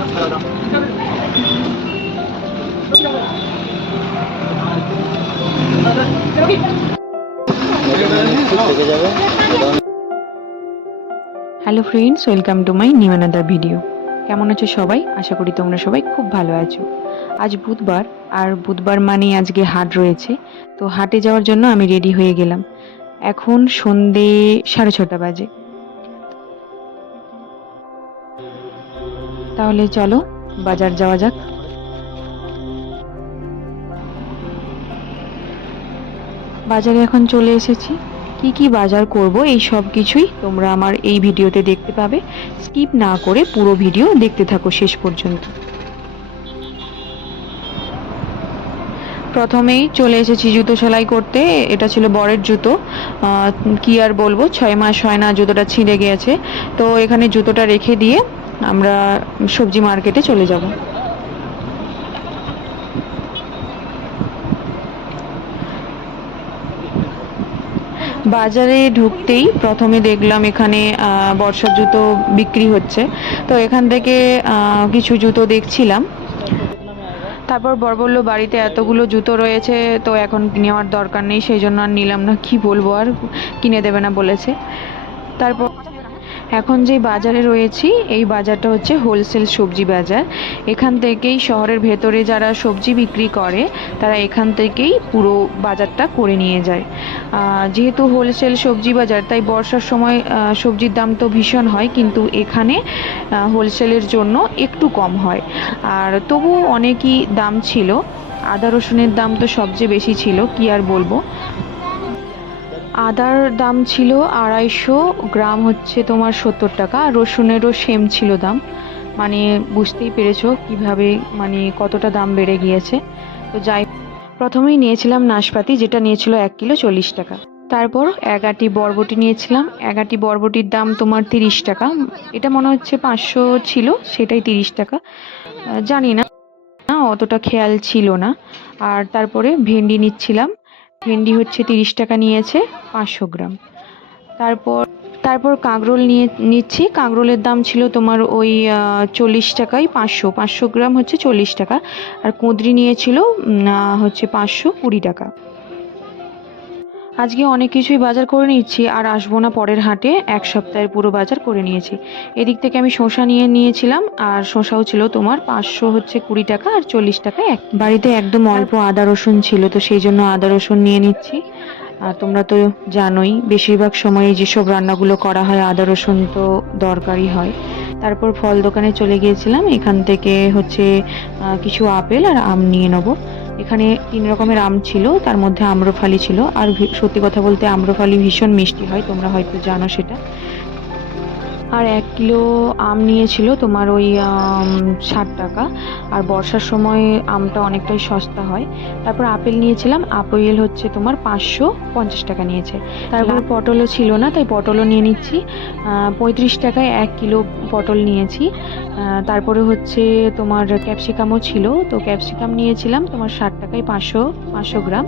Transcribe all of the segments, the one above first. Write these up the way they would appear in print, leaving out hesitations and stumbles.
Hello friends, welcome to my new another video. কেমন আছো সবাই? আশা করি তোমরা সবাই খুব ভালো আছো। আজ বুধবার, আর বুধবার মানে আজকে হাট রয়েছে। তো হাটে যাওয়ার জন্য আমি রেডি হয়ে গেলাম। এখন সন্ধে 6:30 বাজে। তাহলে চলো বাজার যাওয়া যাক। বাজারে এখন চলে এসেছি। কি কি বাজার করব এই সব কিছুই তোমরা আমার এই ভিডিওতে দেখতে পাবে। স্কিপ না করে পুরো ভিডিও দেখতে থাকো শেষ পর্যন্ত। প্রথমেই চলে এসেছি জুতো সেলাই করতে। এটা ছিল বরের জুতো। কি আর বলবো, 6 মাস হয় না জুতোটা ছিঁড়ে গিয়েছে। তো এখানে জুতোটা রেখে দিয়ে আমরা সবজি মার্কেটে চলে যাব। বাজারে ঢুকতেই প্রথমে দেখলাম এখানে বর্ষার জুতো বিক্রি হচ্ছে। তো এখান থেকে কিছু জুতো দেখছিলাম। তারপর বর বলল বাড়িতে এতগুলো জুতো রয়েছে, তো এখন নেওয়ার দরকার নেই, সেই জন্য আর নিলাম না। কি বলবো, আর কিনে দেবে না বলেছে। তারপর এখন যে বাজারে রয়েছি, এই বাজারটা হচ্ছে হোলসেল সবজি বাজার। এখান থেকেই শহরের ভেতরে যারা সবজি বিক্রি করে তারা এখান থেকেই পুরো বাজারটা করে নিয়ে যায়। যেহেতু হোলসেল সবজি বাজার, তাই বর্ষার সময় সবজির দাম তো ভীষণ হয়, কিন্তু এখানে হোলসেলের জন্য একটু কম হয়। আর তবু অনেকই দাম ছিল। আদা রসুনের দাম তো সবচেয়ে বেশি ছিল, কি আর বলবো। আদার দাম ছিল 250 গ্রাম, হচ্ছে তোমার 70 টাকা। আর রসুনেরও সেম ছিল দাম। মানে বুঝতেই পেরেছো কিভাবে, মানে কতটা দাম বেড়ে গিয়েছে। তো যাই, প্রথমেই নিয়েছিলাম নাশপাতি, যেটা নিয়েছিল 1 কিলো 40 টাকা। তারপর 1 আঁটি বরবটি নিয়েছিলাম। 1 আঁটি বরবটির দাম তোমার 30 টাকা। এটা মনে হচ্ছে 500 ছিল, সেটাই 30 টাকা। জানি না, অতটা খেয়াল ছিল না। আর তারপরে ভেন্ডি নিচ্ছিলাম। ভেন্ডি হচ্ছে 30 টাকা নিয়েছে, 500 গ্রাম। তারপর তারপর কাঁকরোল নিচ্ছি। কাঁকরোলের দাম ছিল তোমার ওই 40 টাকায় 500 গ্রাম হচ্ছে 40 টাকা। আর কুঁদরি নিয়েছিল হচ্ছে 520 টাকা। আজকে অনেক কিছুই বাজার করে নিচ্ছি, আর আসবো না পরের হাটে। 1 সপ্তাহের পুরো বাজার করে নিয়েছি। এদিক থেকে আমি শসা নিয়েছিলাম, আর শসাও ছিল তোমার 500 হচ্ছে 20 টাকা, আর 40 টাকা এক। বাড়িতে একদম অল্প আদা রসুন ছিল, তো সেই জন্য আদা রসুন নিয়ে নিচ্ছি। আর তোমরা তো জানোই বেশিরভাগ সময় যেসব রান্নাগুলো করা হয় আদা রসুন তো দরকারই হয়। তারপর ফল দোকানে চলে গিয়েছিলাম। এখান থেকে হচ্ছে কিছু আপেল আর আম নিয়ে নেবো। এখানে 3 রকমের আম ছিল, তার মধ্যে আম্রফালি ছিল। আর সত্যি কথা বলতে আম্রফালি ভীষণ মিষ্টি হয়, তোমরা হয়তো জানো সেটা। আর 1 কিলো আম নিয়েছিল তোমার ওই 60 টাকা। আর বর্ষার সময় আমটা অনেকটাই সস্তা হয়। তারপর আপেল নিয়েছিলাম। আপেল হচ্ছে তোমার 550 টাকা নিয়েছে। তারপর পটলও ছিল না, তাই পটলও নিয়ে নিচ্ছি। 35 টাকায় 1 কিলো পটল নিয়েছি। তারপরে হচ্ছে তোমার ক্যাপসিকামও ছিল, তো ক্যাপসিকাম নিয়েছিলাম তোমার 60 টাকায় 500 গ্রাম।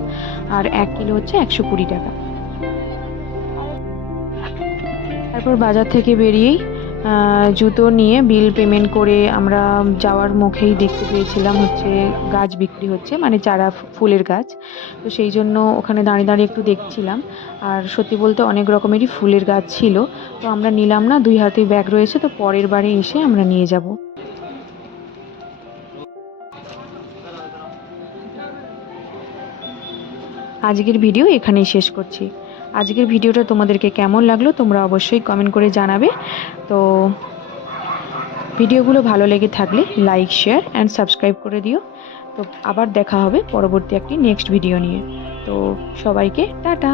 আর 1 কিলো হচ্ছে 120 টাকা। তারপর বাজার থেকে বেরিয়েই জুতো নিয়ে বিল পেমেন্ট করে আমরা যাওয়ার মুখেই দেখতে পেয়েছিলাম হচ্ছে গাছ বিক্রি হচ্ছে, মানে চারা ফুলের গাছ। তো সেই জন্য ওখানে দাঁড়িয়ে দাঁড়িয়ে একটু দেখছিলাম। আর সত্যি বলতে অনেক রকমেরই ফুলের গাছ ছিল। তো আমরা নিলাম না, 2 হাতেই ব্যাগ রয়েছে, তো পরের বারে এসে আমরা নিয়ে যাব। আজকের ভিডিও এখানেই শেষ করছি। আজকের ভিডিওটা তোমাদেরকে কেমন লাগলো তোমরা অবশ্যই কমেন্ট করে জানাবে। তো ভিডিওগুলো ভালো লেগে থাকলে লাইক, শেয়ার অ্যান্ড সাবস্ক্রাইব করে দিও। তো আবার দেখা হবে পরবর্তী একটি নেক্সট ভিডিও নিয়ে। তো সবাইকে টাটা।